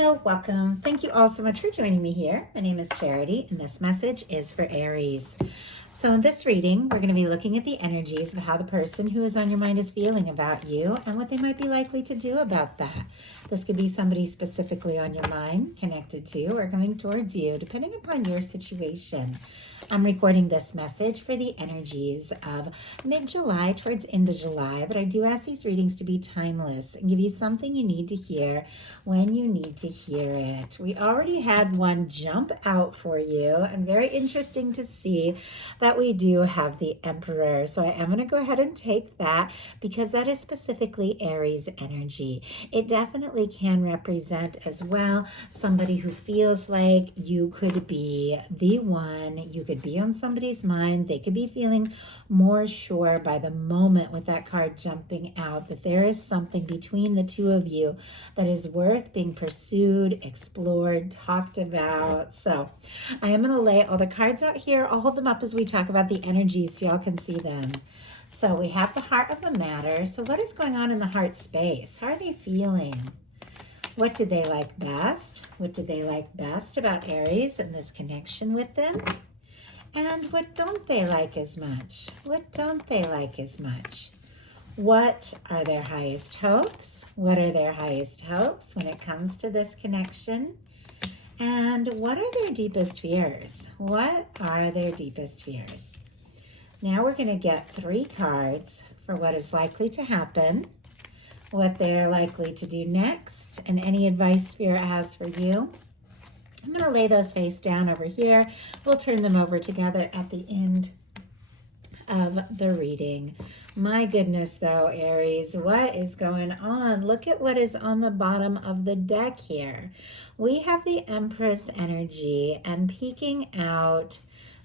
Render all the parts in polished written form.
Hello, welcome. Thank you all so much for joining me here. My name is Charity, and this message is for Aries. So in this reading, we're going to be looking at the energies of how the person who is on your mind is feeling about you and what they might be likely to do about that. This could be somebody specifically on your mind, connected to, or coming towards you, depending upon your situation. I'm recording this message for the energies of mid-July towards end of July, but I do ask these readings to be timeless and give you something you need to hear when you need to hear it. We already had one jump out for you, and very interesting to see that we do have the Emperor. So I am going to go ahead and take that because that is specifically Aries energy. It definitely can represent as well somebody who feels like you could be the one, you could be on somebody's mind. They could be feeling more sure by the moment with that card jumping out that there is something between the two of you that is worth being pursued, explored, talked about. So I am going to lay all the cards out here. I'll hold them up as we talk about the energies so y'all can see them. So we have the heart of the matter. So what is going on in the heart space? How are they feeling? What do they like best? What do they like best about Aries and this connection with them? And what don't they like as much? What don't they like as much? What are their highest hopes? What are their highest hopes when it comes to this connection? And what are their deepest fears? What are their deepest fears? Now we're going to get 3 cards for what is likely to happen, what they're likely to do next, and any advice Spirit has for you. I'm going to lay those face down over here. We'll turn them over together at the end of the reading. My goodness, though, Aries, what is going on? Look at what is on the bottom of the deck here. We have the Empress energy and peeking out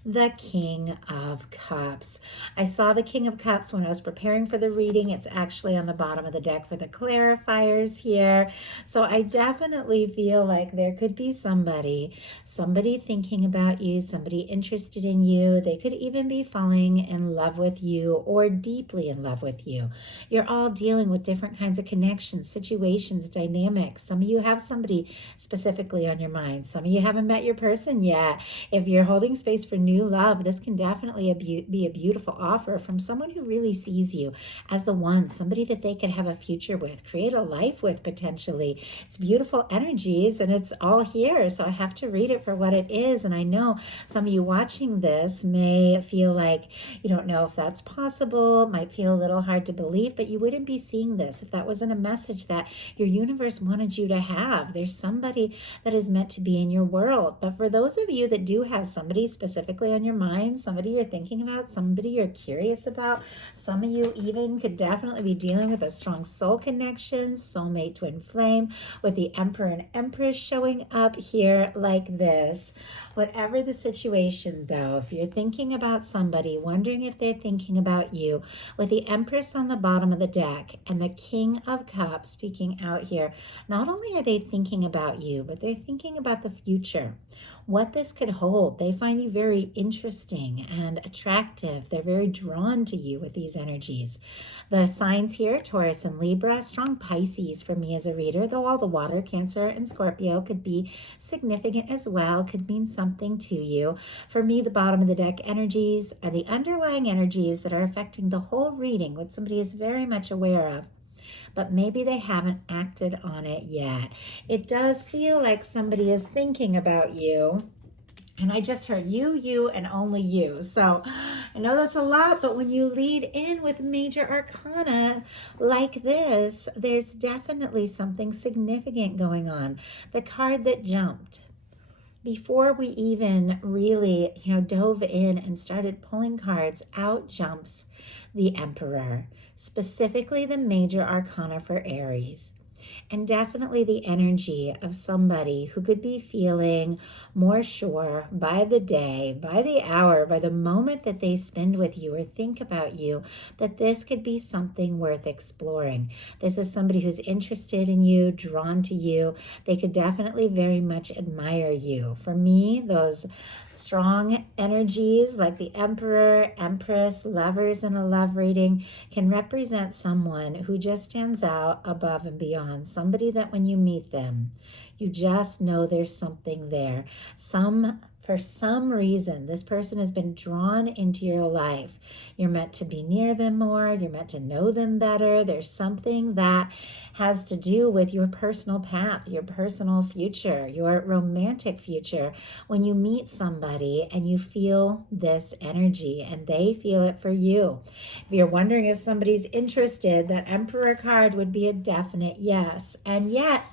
the King of Cups. I saw the King of Cups when I was preparing for the reading. It's actually on the bottom of the deck for the clarifiers here. So I definitely feel like there could be somebody thinking about you, somebody interested in you. They could even be falling in love with you or deeply in love with you. You're all dealing with different kinds of connections, situations, dynamics. Some of you have somebody specifically on your mind. Some of you haven't met your person yet. If you're holding space for new love, this can definitely be a beautiful offer from someone who really sees you as the one, somebody that they could have a future with, create a life with potentially. It's beautiful energies and it's all here. So I have to read it for what it is. And I know some of you watching this may feel like you don't know if that's possible, might feel a little hard to believe, but you wouldn't be seeing this if that wasn't a message that your universe wanted you to have. There's somebody that is meant to be in your world. But for those of you that do have somebody specifically on your mind, somebody you're thinking about, somebody you're curious about, some of you even could definitely be dealing with a strong soul connection, soulmate twin flame, with the Emperor and Empress showing up here like this. Whatever the situation, though, if you're thinking about somebody, wondering if they're thinking about you, with the Empress on the bottom of the deck and the King of Cups speaking out here, not only are they thinking about you, but they're thinking about the future, what this could hold. They find you very interesting and attractive. They're very drawn to you with these energies. The signs here, Taurus and Libra, strong Pisces for me as a reader, though all the water, Cancer and Scorpio could be significant as well, could mean something to you. For me, the bottom of the deck energies are the underlying energies that are affecting the whole reading, what somebody is very much aware of, but maybe they haven't acted on it yet. It does feel like somebody is thinking about you. And I just heard you, and only you. So I know that's a lot, but when you lead in with major arcana like this, there's definitely something significant going on. The card that jumped, before we even really, dove in and started pulling cards, out jumps the Emperor, specifically the major arcana for Aries. And definitely the energy of somebody who could be feeling more sure by the day, by the hour, by the moment that they spend with you or think about you, that this could be something worth exploring. This is somebody who's interested in you, drawn to you. They could definitely very much admire you. For me, those strong energies like the Emperor, Empress, Lovers in a love reading can represent someone who just stands out above and beyond. on, somebody that when you meet them, you just know there's something there. For some reason, this person has been drawn into your life. You're meant to be near them more. You're meant to know them better. There's something that has to do with your personal path, your personal future, your romantic future. When you meet somebody and you feel this energy and they feel it for you. If you're wondering if somebody's interested, that Emperor card would be a definite yes. And yet,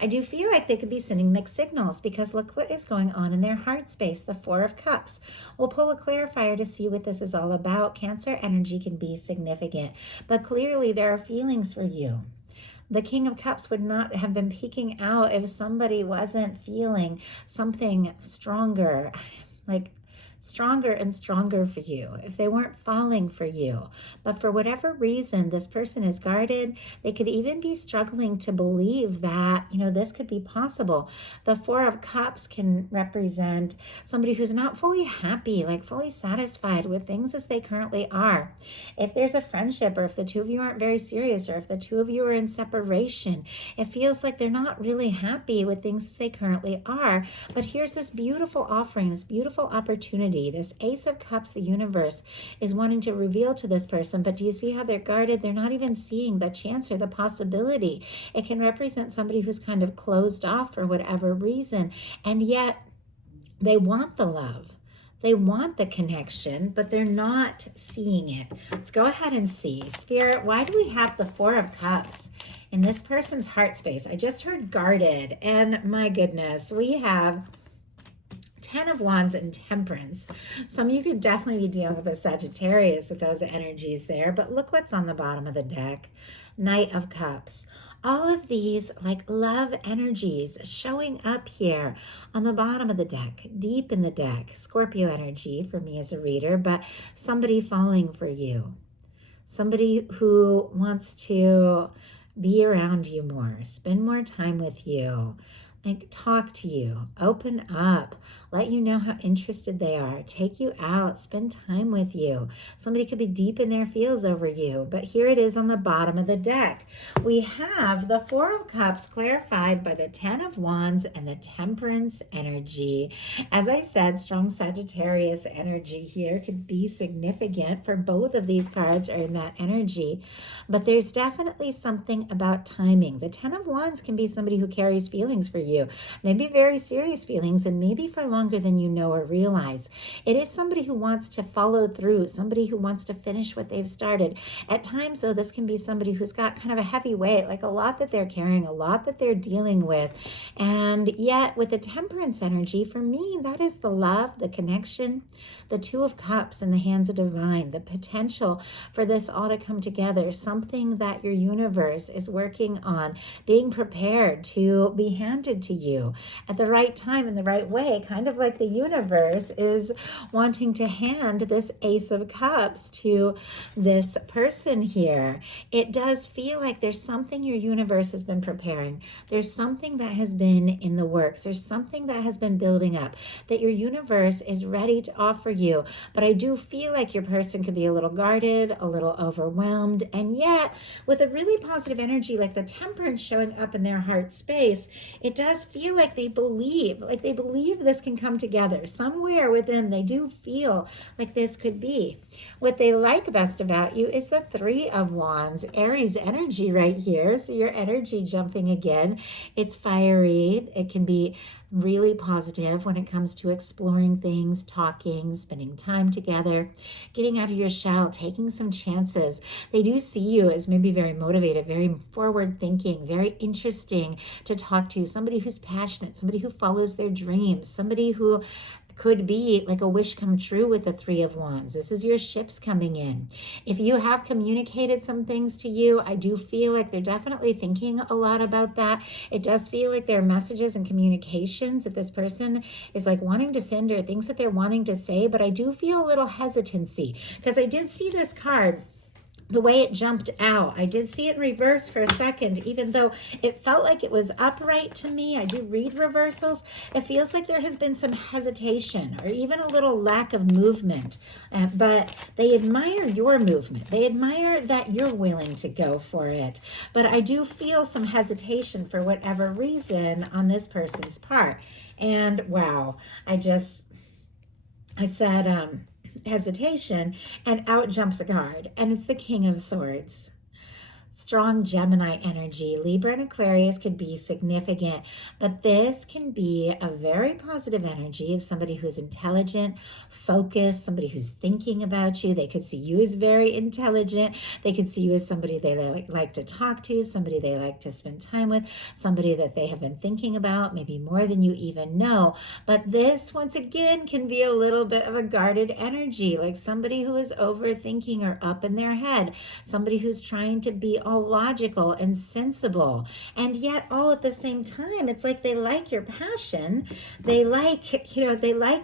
I do feel like they could be sending mixed signals, because look what is going on in their heart space, the Four of Cups. We'll pull a clarifier to see what this is all about. Cancer energy can be significant, but clearly there are feelings for you. The King of Cups would not have been peeking out if somebody wasn't feeling something stronger, like stronger and stronger for you, if they weren't falling for you. But for whatever reason, this person is guarded. They could even be struggling to believe that, this could be possible. The Four of Cups can represent somebody who's not fully happy, like fully satisfied with things as they currently are. If there's a friendship, or if the two of you aren't very serious, or if the two of you are in separation, it feels like they're not really happy with things as they currently are. But here's this beautiful offering, this beautiful opportunity. This Ace of Cups, the universe is wanting to reveal to this person, but do you see how they're guarded? They're not even seeing the chance or the possibility. It can represent somebody who's kind of closed off for whatever reason, and yet they want the love. They want the connection, but they're not seeing it. Let's go ahead and see. Spirit, why do we have the Four of Cups in this person's heart space? I just heard guarded, and my goodness, we have Ten of Wands and Temperance. Some of you could definitely be dealing with a Sagittarius with those energies there, but look what's on the bottom of the deck. Knight of Cups. All of these like love energies showing up here on the bottom of the deck, deep in the deck. Scorpio energy for me as a reader, but somebody falling for you. Somebody who wants to be around you more, spend more time with you, like talk to you, open up, let you know how interested they are, take you out, spend time with you. Somebody could be deep in their feels over you, but here it is on the bottom of the deck. We have the Four of Cups clarified by the Ten of Wands and the Temperance energy. As I said, strong Sagittarius energy here could be significant for both of these cards are in that energy, but there's definitely something about timing. The Ten of Wands can be somebody who carries feelings for you, maybe very serious feelings, and maybe for longer than you know or realize. It is somebody who wants to follow through, somebody who wants to finish what they've started. At times, though, this can be somebody who's got kind of a heavy weight, like a lot that they're carrying, a lot that they're dealing with. And yet, with the Temperance energy, for me, that is the love, the connection, the Two of Cups in the hands of divine, the potential for this all to come together, something that your universe is working on, being prepared to be handed to you at the right time in the right way, kind of like the universe is wanting to hand this Ace of Cups to this person here. It does feel like there's something your universe has been preparing. There's something that has been in the works. There's something that has been building up that your universe is ready to offer you. But I do feel like your person could be a little guarded, a little overwhelmed, and yet with a really positive energy like the Temperance showing up in their heart space, it does feel like they believe this can come together. Somewhere within, they do feel like this could be. What they like best about you is the Three of Wands, Aries energy right here. So your energy jumping again. It's fiery. It can be really positive when it comes to exploring things, talking, spending time together, getting out of your shell, taking some chances. They do see you as maybe very motivated, very forward thinking, very interesting to talk to, somebody who's passionate, somebody who follows their dreams, somebody who could be like a wish come true with the Three of Wands. This is your ships coming in. If you have communicated some things to you, I do feel like they're definitely thinking a lot about that. It does feel like there are messages and communications that this person is like wanting to send or things that they're wanting to say, but I do feel a little hesitancy because I did see this card the way it jumped out. I did see it in reverse for a second, even though it felt like it was upright to me. I do read reversals. It feels like there has been some hesitation or even a little lack of movement, but they admire your movement. They admire that you're willing to go for it. But I do feel some hesitation for whatever reason on this person's part. And wow, I said, hesitation, and out jumps a card, and it's the King of Swords. Strong Gemini energy. Libra and Aquarius could be significant, but this can be a very positive energy of somebody who's intelligent, focused, somebody who's thinking about you. They could see you as very intelligent. They could see you as somebody they like to talk to, somebody they like to spend time with, somebody that they have been thinking about, maybe more than you even know. But this, once again, can be a little bit of a guarded energy, like somebody who is overthinking or up in their head, somebody who's trying to be all logical and sensible, and yet all at the same time, it's like they like your passion, they like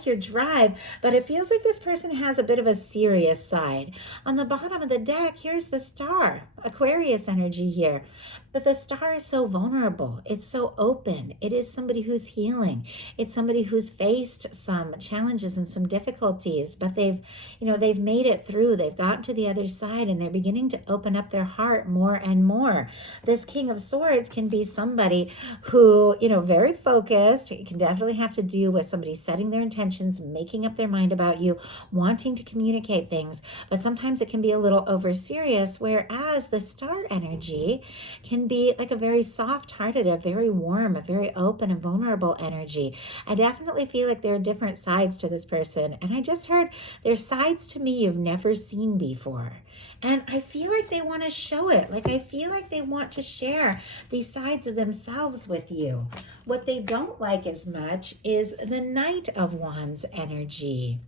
your drive, but it feels like this person has a bit of a serious side. On the bottom of the deck, here's the Star, Aquarius energy here. But the Star is so vulnerable. It's so open. It is somebody who's healing. It's somebody who's faced some challenges and some difficulties, but they've made it through. They've gotten to the other side, and they're beginning to open up their heart more and more. This King of Swords can be somebody who, very focused. It can definitely have to do with somebody setting their intentions, making up their mind about you, wanting to communicate things, but sometimes it can be a little over serious, whereas the Star energy can be like a very soft-hearted, a very warm, a very open and vulnerable energy. I definitely feel like there are different sides to this person, and I just heard there's sides to me you've never seen before. And I feel like they want to show it. Like I feel like they want to share these sides of themselves with you. What they don't like as much is the Knight of Wands energy.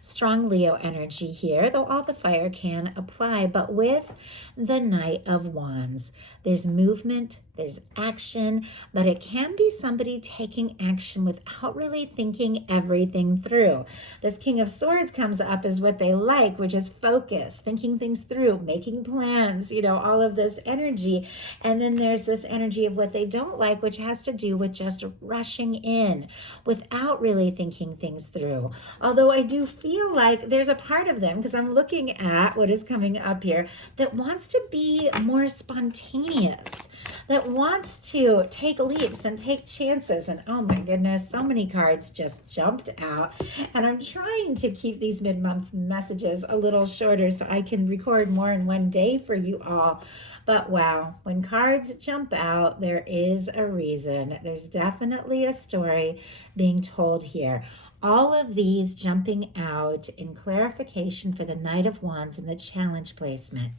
Strong Leo energy here, though all the fire can apply, but with the Knight of Wands, there's movement, there's action, but it can be somebody taking action without really thinking everything through. This King of Swords comes up as what they like, which is focus, thinking things through, making plans, all of this energy. And then there's this energy of what they don't like, which has to do with just rushing in without really thinking things through. Although I do feel like there's a part of them, because I'm looking at what is coming up here, that wants to be more spontaneous, that wants to take leaps and take chances. And oh my goodness, so many cards just jumped out. And I'm trying to keep these mid-month messages a little shorter so I can record more in one day for you all. But wow, when cards jump out, there is a reason. There's definitely a story being told here. All of these jumping out in clarification for the Knight of Wands and the challenge placement.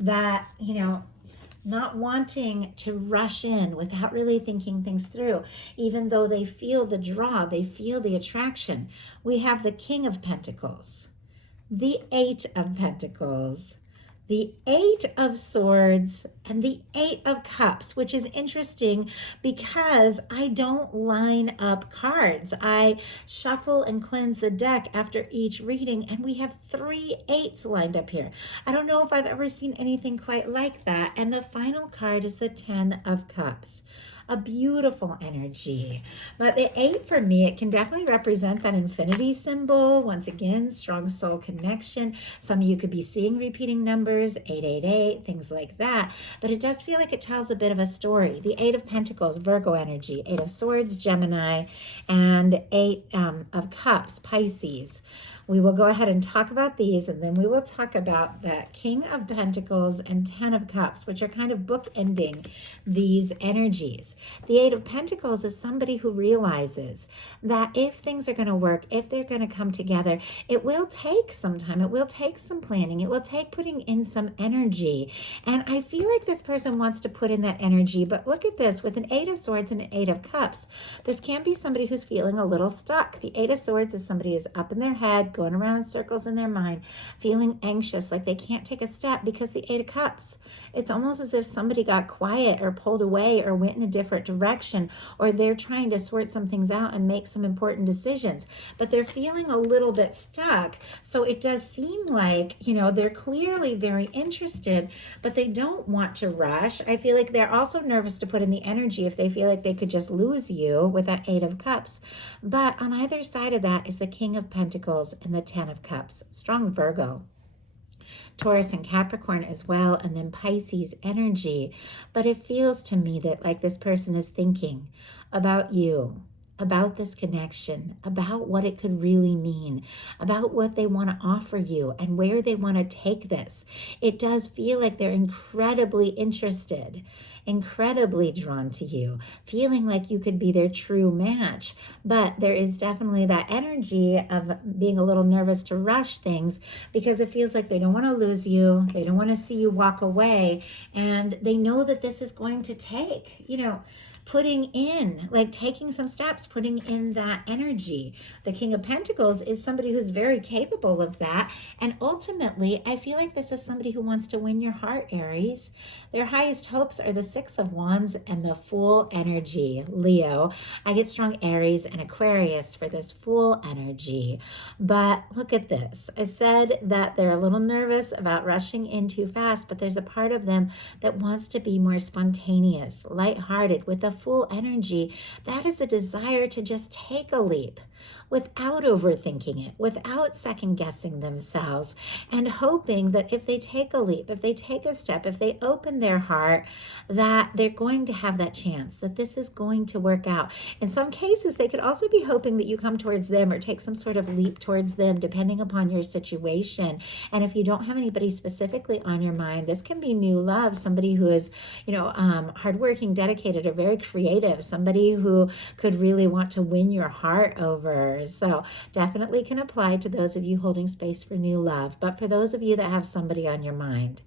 That, not wanting to rush in without really thinking things through, even though they feel the draw, they feel the attraction. We have the King of Pentacles, the Eight of Pentacles, the Eight of Swords, and the Eight of Cups, which is interesting because I don't line up cards. I shuffle and cleanse the deck after each reading, and we have 3 eights lined up here. I don't know if I've ever seen anything quite like that. And the final card is the 10 of Cups. A beautiful energy. But the 8 for me, it can definitely represent that infinity symbol. Once again, strong soul connection. Some of you could be seeing repeating numbers, 888, things like that. But it does feel like it tells a bit of a story. The 8 of Pentacles, Virgo energy, 8 of Swords, Gemini, and 8 of Cups, Pisces. We will go ahead and talk about these, and then we will talk about that King of Pentacles and 10 of Cups, which are kind of bookending these energies. The 8 of Pentacles is somebody who realizes that if things are going to work, if they're going to come together, it will take some time. It will take some planning. It will take putting in some energy. And I feel like this person wants to put in that energy, but look at this, with an 8 of Swords and an 8 of Cups, this can be somebody who's feeling a little stuck. The 8 of Swords is somebody who's up in their head, going around in circles in their mind, feeling anxious, like they can't take a step, because the 8 of Cups, it's almost as if somebody got quiet or pulled away or went in a different different direction, or they're trying to sort some things out and make some important decisions, but they're feeling a little bit stuck. So it does seem like, they're clearly very interested, but they don't want to rush. I feel like they're also nervous to put in the energy if they feel like they could just lose you with that Eight of Cups. But on either side of that is the King of Pentacles and the Ten of Cups. Strong Virgo. Taurus and Capricorn as well, and then Pisces energy. But it feels to me that like this person is thinking about you, about this connection, about what it could really mean, about what they want to offer you and where they want to take this. It does feel like they're incredibly interested, incredibly drawn to you, feeling like you could be their true match. But there is definitely that energy of being a little nervous to rush things because it feels like they don't want to lose you. They don't want to see you walk away. And they know that this is going to take, putting in, like taking some steps, putting in that energy. The King of Pentacles is somebody who's very capable of that. And ultimately, I feel like this is somebody who wants to win your heart, Aries. Their highest hopes are the Six of Wands and the Fool energy, Leo. I get strong Aries and Aquarius for this Fool energy. But look at this. I said that they're a little nervous about rushing in too fast, but there's a part of them that wants to be more spontaneous, lighthearted. With the Fool energy, that is a desire to just take a leap without overthinking it, without second guessing themselves, and hoping that if they take a leap, if they take a step, if they open their heart, that they're going to have that chance, that this is going to work out. In some cases, they could also be hoping that you come towards them or take some sort of leap towards them, depending upon your situation. And if you don't have anybody specifically on your mind, this can be new love, somebody who is, hardworking, dedicated, or very creative, somebody who could really want to win your heart over. So definitely can apply to those of you holding space for new love. But for those of you that have somebody on your mind,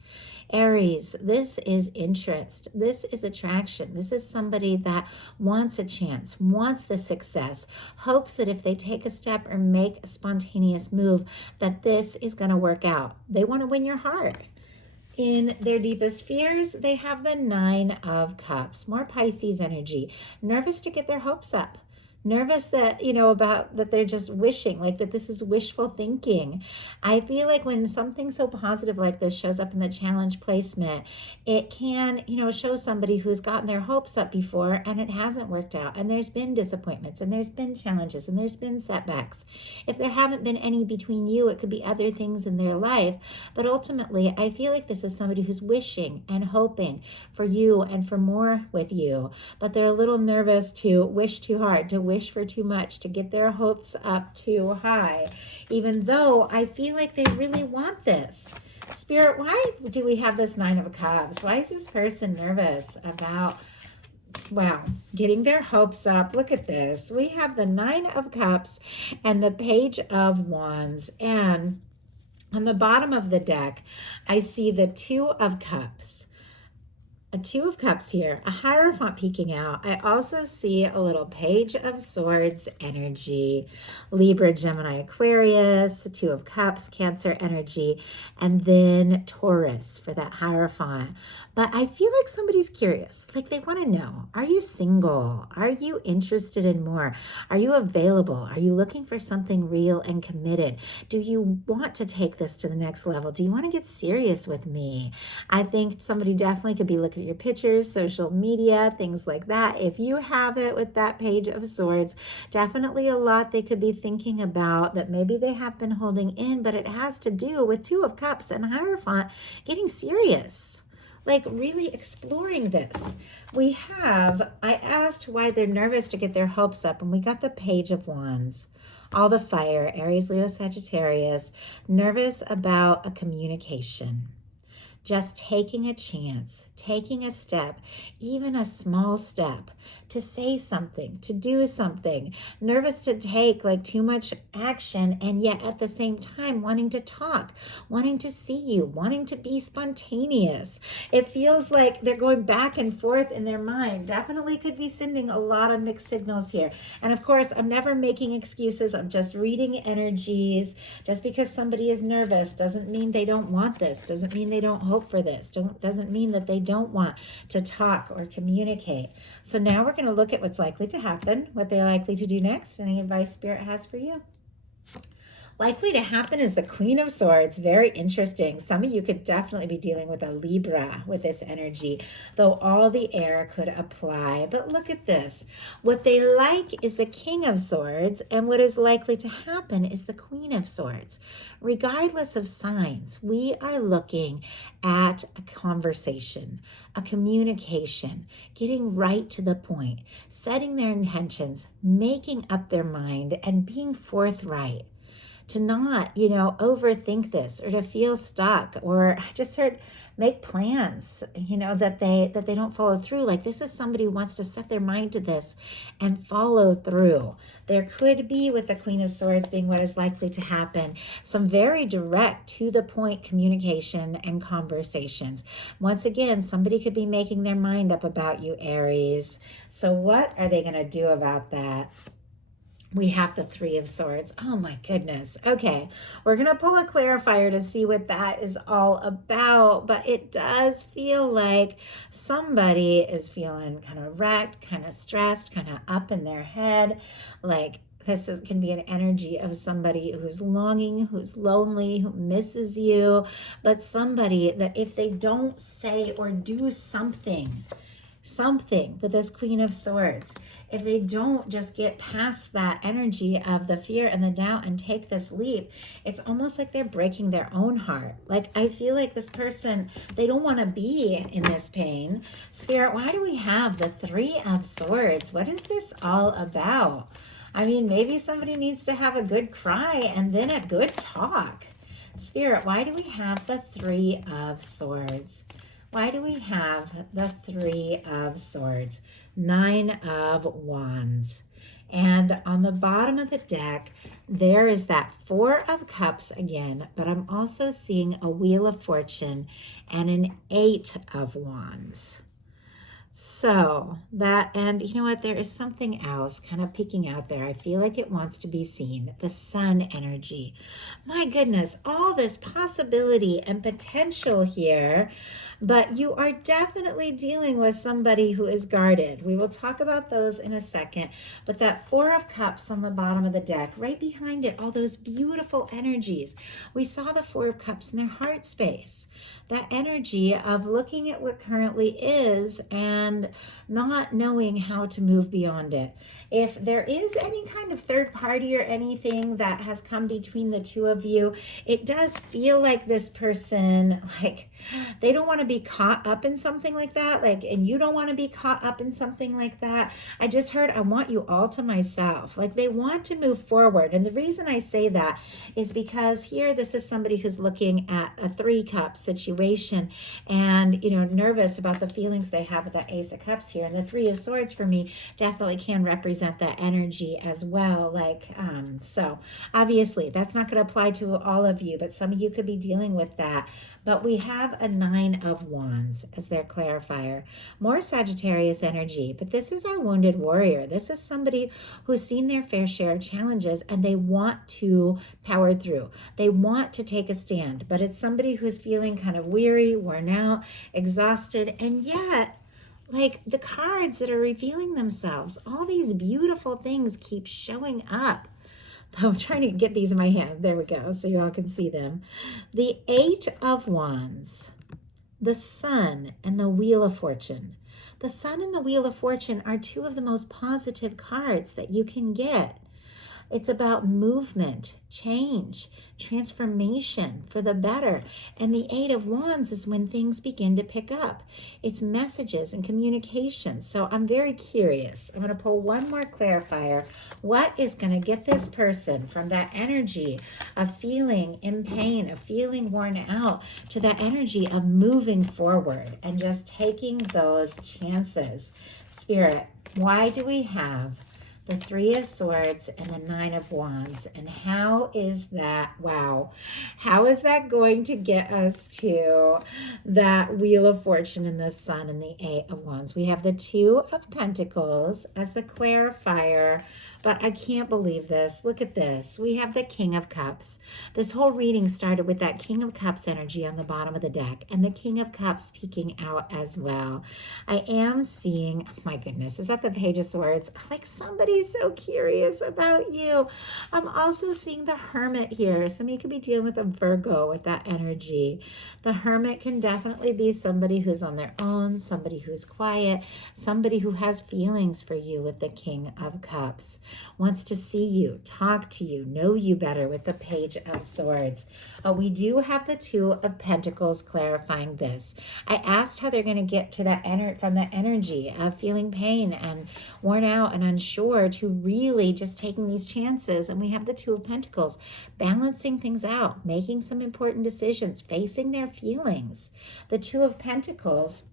Aries, this is interest. This is attraction. This is somebody that wants a chance, wants the success, hopes that if they take a step or make a spontaneous move, that this is going to work out. They want to win your heart. In their deepest fears, they have the Nine of Cups, more Pisces energy, nervous to get their hopes up. Nervous that, about that they're just wishing, like that this is wishful thinking. I feel like when something so positive like this shows up in the challenge placement, it can, show somebody who's gotten their hopes up before and it hasn't worked out. And there's been disappointments and there's been challenges and there's been setbacks. If there haven't been any between you, it could be other things in their life. But ultimately, I feel like this is somebody who's wishing and hoping for you and for more with you. But they're a little nervous to wish too hard, to wish for too much, to get their hopes up too high, even though I feel like they really want this. Spirit, why do we have this Nine of Cups? Why is this person nervous about, getting their hopes up? Look at this. We have the Nine of Cups and the Page of Wands. And on the bottom of the deck, I see the Two of Cups. A Two of Cups here, a Hierophant peeking out. I also see a little Page of Swords energy, Libra, Gemini, Aquarius, Two of Cups, Cancer energy, and then Taurus for that Hierophant. But I feel like somebody's curious, like they want to know, are you single? Are you interested in more? Are you available? Are you looking for something real and committed? Do you want to take this to the next level? Do you want to get serious with me? I think somebody definitely could be looking at your pictures, social media, things like that. If you have it with that Page of Swords, definitely a lot they could be thinking about that maybe they have been holding in, but it has to do with Two of Cups and Hierophant getting serious, like really exploring this. I asked why they're nervous to get their hopes up, and we got the Page of Wands. All the fire, Aries, Leo, Sagittarius, nervous about a communication. Just taking a chance, taking a step, even a small step, to say something, to do something, nervous to take like too much action, and yet at the same time wanting to talk, wanting to see you, wanting to be spontaneous. It feels like they're going back and forth in their mind. Definitely could be sending a lot of mixed signals here. And of course, I'm never making excuses. I'm just reading energies. Just because somebody is nervous doesn't mean they don't want this, doesn't mean they don't hope hope for this. Doesn't mean that they don't want to talk or communicate. So now we're going to look at what's likely to happen, what they're likely to do next, and any advice Spirit has for you. Likely to happen is the Queen of Swords. Very interesting. Some of you could definitely be dealing with a Libra with this energy, though all the air could apply. But look at this. What they like is the King of Swords, and what is likely to happen is the Queen of Swords. Regardless of signs, we are looking at a conversation, a communication, getting right to the point, setting their intentions, making up their mind, and being forthright. To not, overthink this, or to feel stuck, or I just heard make plans, that they don't follow through. Like, this is somebody who wants to set their mind to this and follow through. There could be, with the Queen of Swords being what is likely to happen, some very direct, to the point communication and conversations. Once again, somebody could be making their mind up about you, Aries. So what are they going to do about that? We have the Three of Swords. Oh my goodness. Okay, we're going to pull a clarifier to see what that is all about. But it does feel like somebody is feeling kind of wrecked, kind of stressed, kind of up in their head. Like, can be an energy of somebody who's longing, who's lonely, who misses you. But somebody that if they don't say or do something with this Queen of Swords, if they don't just get past that energy of the fear and the doubt and take this leap, it's almost like they're breaking their own heart. Like, I feel like this person, they don't want to be in this pain. Spirit, why do we have the Three of Swords? What is this all about? I mean, maybe somebody needs to have a good cry and then a good talk. Spirit, why do we have the Three of Swords? Why do we have the Three of Swords? Nine of Wands. And on the bottom of the deck, there is that Four of Cups again, but I'm also seeing a Wheel of Fortune and an Eight of Wands. So that, and you know what, there is something else kind of peeking out there. I feel like it wants to be seen. The Sun energy. My goodness, all this possibility and potential here. But you are definitely dealing with somebody who is guarded. We will talk about those in a second. But that Four of Cups on the bottom of the deck, right behind it, all those beautiful energies. We saw the Four of Cups in their heart space. That energy of looking at what currently is and not knowing how to move beyond it. If there is any kind of third party or anything that has come between the two of you, it does feel like this person, like, they don't want to be caught up in something like that. Like, and you don't want to be caught up in something like that. I just heard, I want you all to myself. Like, they want to move forward. And the reason I say that is because here, this is somebody who's looking at a Three Cup situation and, nervous about the feelings they have with that Ace of Cups here. And the Three of Swords for me definitely can represent that energy as well. Like, so obviously that's not going to apply to all of you, but some of you could be dealing with that. But we have a Nine of Wands as their clarifier. More Sagittarius energy, but this is our wounded warrior. This is somebody who's seen their fair share of challenges and they want to power through. They want to take a stand, but it's somebody who's feeling kind of weary, worn out, exhausted, and yet, like, the cards that are revealing themselves, all these beautiful things keep showing up. I'm trying to get these in my hand. There we go, so you all can see them. The Eight of Wands, the Sun, and the Wheel of Fortune. The Sun and the Wheel of Fortune are two of the most positive cards that you can get. It's about movement, change, transformation for the better. And the Eight of Wands is when things begin to pick up. It's messages and communication. So I'm very curious. I'm going to pull one more clarifier. What is going to get this person from that energy of feeling in pain, of feeling worn out, to that energy of moving forward and just taking those chances? Spirit, why do we have the Three of Swords, and the Nine of Wands. And how is that, wow, how is that going to get us to that Wheel of Fortune and the Sun and the Eight of Wands? We have the Two of Pentacles as the clarifier, but I can't believe this. Look at this. We have the King of Cups. This whole reading started with that King of Cups energy on the bottom of the deck and the King of Cups peeking out as well. I am seeing, oh my goodness, is that the Page of Swords? Like somebody's so curious about you. I'm also seeing the Hermit here. Somebody could be dealing with a Virgo with that energy. The Hermit can definitely be somebody who's on their own, somebody who's quiet, somebody who has feelings for you with the King of Cups. Wants to see you, talk to you, know you better with the Page of Swords. We do have the Two of Pentacles clarifying this. I asked how they're going to get to that from that energy of feeling pain and worn out and unsure to really just taking these chances. And we have the Two of Pentacles balancing things out, making some important decisions, facing their feelings. The Two of Pentacles.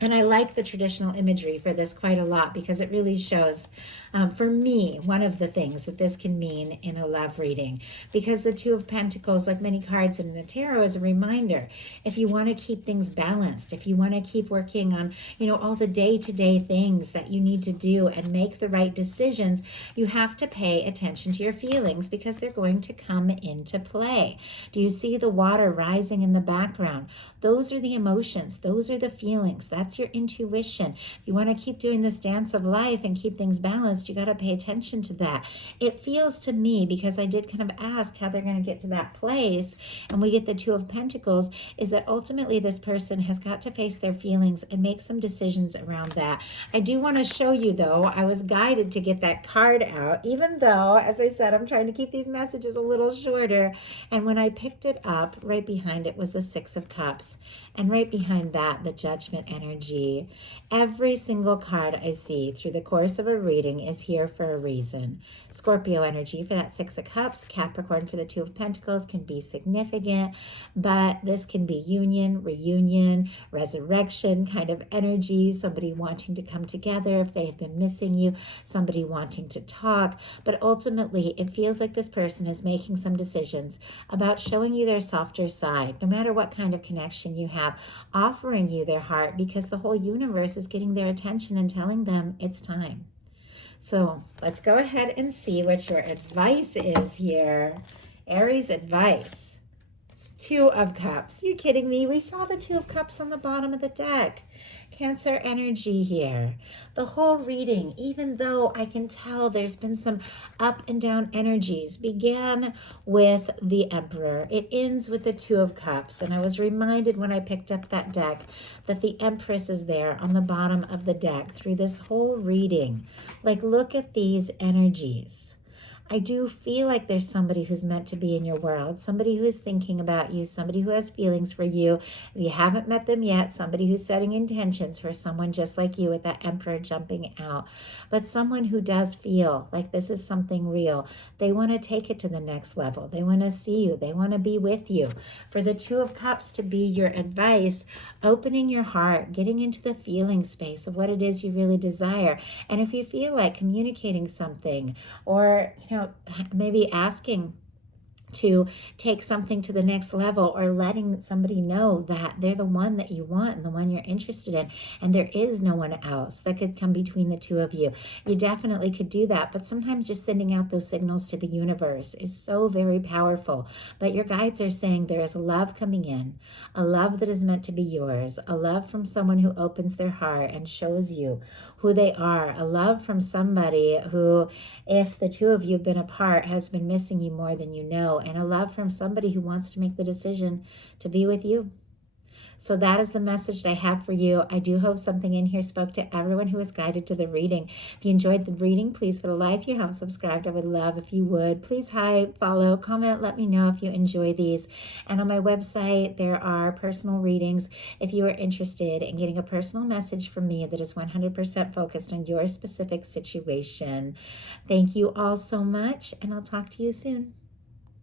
And I like the traditional imagery for this quite a lot because it really shows, for me, one of the things that this can mean in a love reading. Because the Two of Pentacles, like many cards in the tarot, is a reminder. If you want to keep things balanced, if you want to keep working on, all the day-to-day things that you need to do and make the right decisions, you have to pay attention to your feelings because they're going to come into play. Do you see the water rising in the background? Those are the emotions. Those are the feelings. That's your intuition. If you want to keep doing this dance of life and keep things balanced, you got to pay attention to that. It feels to me, because I did kind of ask how they're going to get to that place, and we get the Two of Pentacles, is that ultimately this person has got to face their feelings and make some decisions around that. I do want to show you, though, I was guided to get that card out, even though, as I said, I'm trying to keep these messages a little shorter. And when I picked it up, right behind it was the Six of Cups. And right behind that, the Judgment energy. Every single card I see through the course of a reading is here for a reason. Scorpio energy for that Six of Cups. Capricorn for the Two of Pentacles can be significant, but this can be union, reunion, resurrection kind of energy. Somebody wanting to come together if they have been missing you. Somebody wanting to talk. But ultimately, it feels like this person is making some decisions about showing you their softer side, no matter what kind of connection you have, offering you their heart because the whole universe is getting their attention and telling them it's time. So let's go ahead and see what your advice is here. Aries advice. Two of Cups. You kidding me? We saw the Two of Cups on the bottom of the deck. Cancer energy here. The whole reading, even though I can tell there's been some up and down energies, began with the Emperor. It ends with the Two of Cups. And I was reminded when I picked up that deck that the Empress is there on the bottom of the deck through this whole reading. Like, look at these energies. I do feel like there's somebody who's meant to be in your world, somebody who is thinking about you, somebody who has feelings for you. If you haven't met them yet, somebody who's setting intentions for someone just like you with that Emperor jumping out. But someone who does feel like this is something real. They want to take it to the next level. They want to see you. They want to be with you. For the Two of Cups to be your advice, opening your heart, getting into the feeling space of what it is you really desire. And if you feel like communicating something or, maybe asking to take something to the next level, or letting somebody know that they're the one that you want and the one you're interested in, and there is no one else that could come between the two of you. You definitely could do that, but sometimes just sending out those signals to the universe is so very powerful. But your guides are saying there is a love coming in, a love that is meant to be yours, a love from someone who opens their heart and shows you who they are, a love from somebody who, if the two of you have been apart, has been missing you more than you know, and a love from somebody who wants to make the decision to be with you. So that is the message that I have for you. I do hope something in here spoke to everyone who was guided to the reading. If you enjoyed the reading, please put a like. If you haven't subscribed, I would love if you would. Please follow, comment, let me know if you enjoy these. And on my website, there are personal readings if you are interested in getting a personal message from me that is 100% focused on your specific situation. Thank you all so much, and I'll talk to you soon.